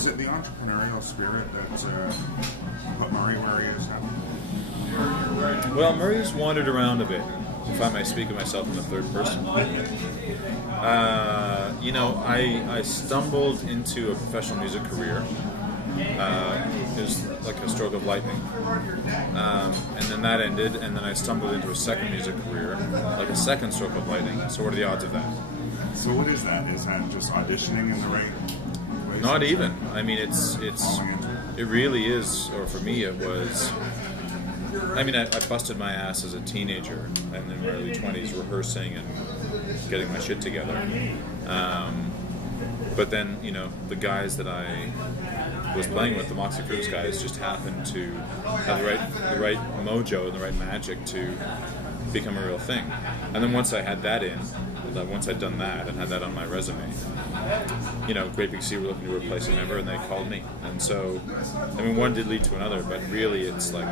Is it the entrepreneurial spirit that put Murray where he is now? Well, Murray's wandered around a bit, if I may speak of myself in the third person. You know, I stumbled into a professional music career. It was like a stroke of lightning. And then that ended, and then I stumbled into a second music career, like a second stroke of lightning. So what are the odds of that? So what is that? Is that just auditioning in the right place? Not even. I mean, it really is, or for me it was, I mean, I busted my ass as a teenager and in my early 20s rehearsing and getting my shit together. But then, you know, the guys that I was playing with, the Moxy Fruvous guys, just happened to have the right mojo and the right magic to become a real thing. And then once I had that in, once I'd done that and had that on my resume, you know, Great Big Sea were looking to replace a member and they called me. And so, I mean, one did lead to another, but really it's like,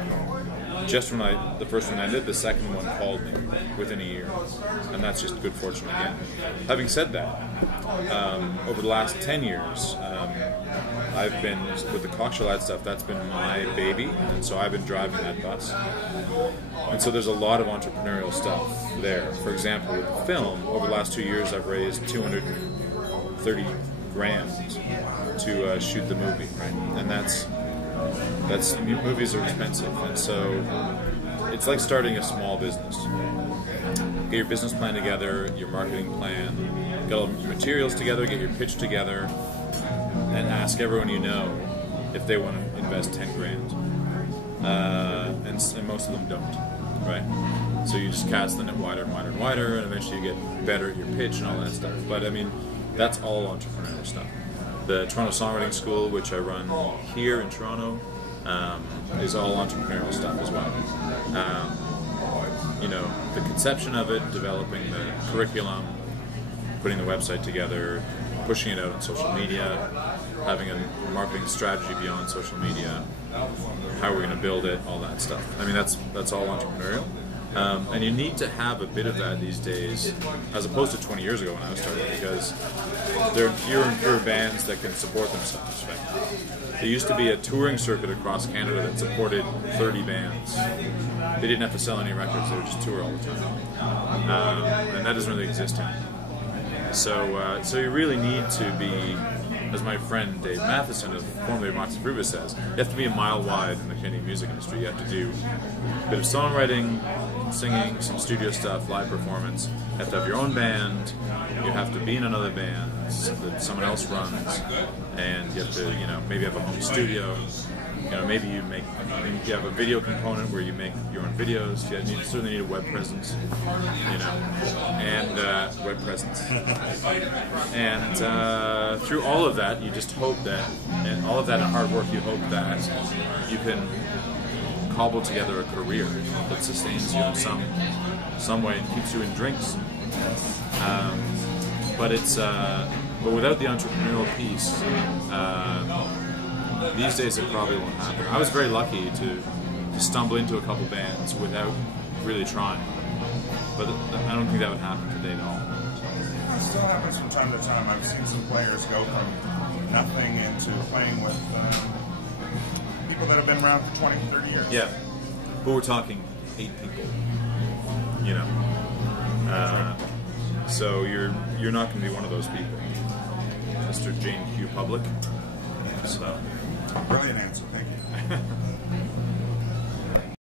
just when the first one ended, the second one called me within a year. And that's just good fortune again. Having said that, over the last 10 years, I've been, with the Cocksure Lads stuff, that's been my baby, and so I've been driving that bus. And so there's a lot of entrepreneurial stuff there. For example, with the film, over the last 2 years, I've raised $230 grand to shoot the movie, right? And movies are expensive, and so it's like starting a small business. Get your business plan together, your marketing plan, get all your materials together, get your pitch together, and ask everyone you know if they want to invest 10 grand. And most of them don't, right? So you just cast the net wider and wider and wider, and eventually you get better at your pitch and all that stuff. But I mean, that's all entrepreneurial stuff. The Toronto Songwriting School, which I run here in Toronto, is all entrepreneurial stuff as well. You know, the conception of it, developing the curriculum, putting the website together, pushing it out on social media, having a marketing strategy beyond social media, how we're going to build it, all that stuff. I mean, that's all entrepreneurial. And you need to have a bit of that these days, as opposed to 20 years ago when I was starting, because there are fewer and fewer bands that can support themselves, right? There used to be a touring circuit across Canada that supported 30 bands. They didn't have to sell any records, they would just tour all the time. And that doesn't really exist anymore. So you really need to be, as my friend Dave Matheson, formerly of Moxy Fruvous, says, you have to be a mile wide in the Canadian music industry. You have to do a bit of songwriting, singing, some studio stuff, live performance. You have to have your own band. You have to be in another band that someone else runs, and you have to, you know, maybe have a home studio. You know, maybe you have a video component where you make your own videos. You certainly need a web presence, you know, and web presence. And through all of that, you just hope that, and all of that hard work, you hope that you can cobble together a career that sustains you in some way and keeps you in drinks. But without the entrepreneurial piece, these days it probably won't happen. I was very lucky to stumble into a couple bands without really trying, but I don't think that would happen today at all. It still happens from time to time. I've seen some players go from nothing into playing with people that have been around for 20, 30 years. Yeah, but we're talking 8 people, you know. So you're not going to be one of those people, Mr. Jane Q. Public. So. Brilliant answer, thank you.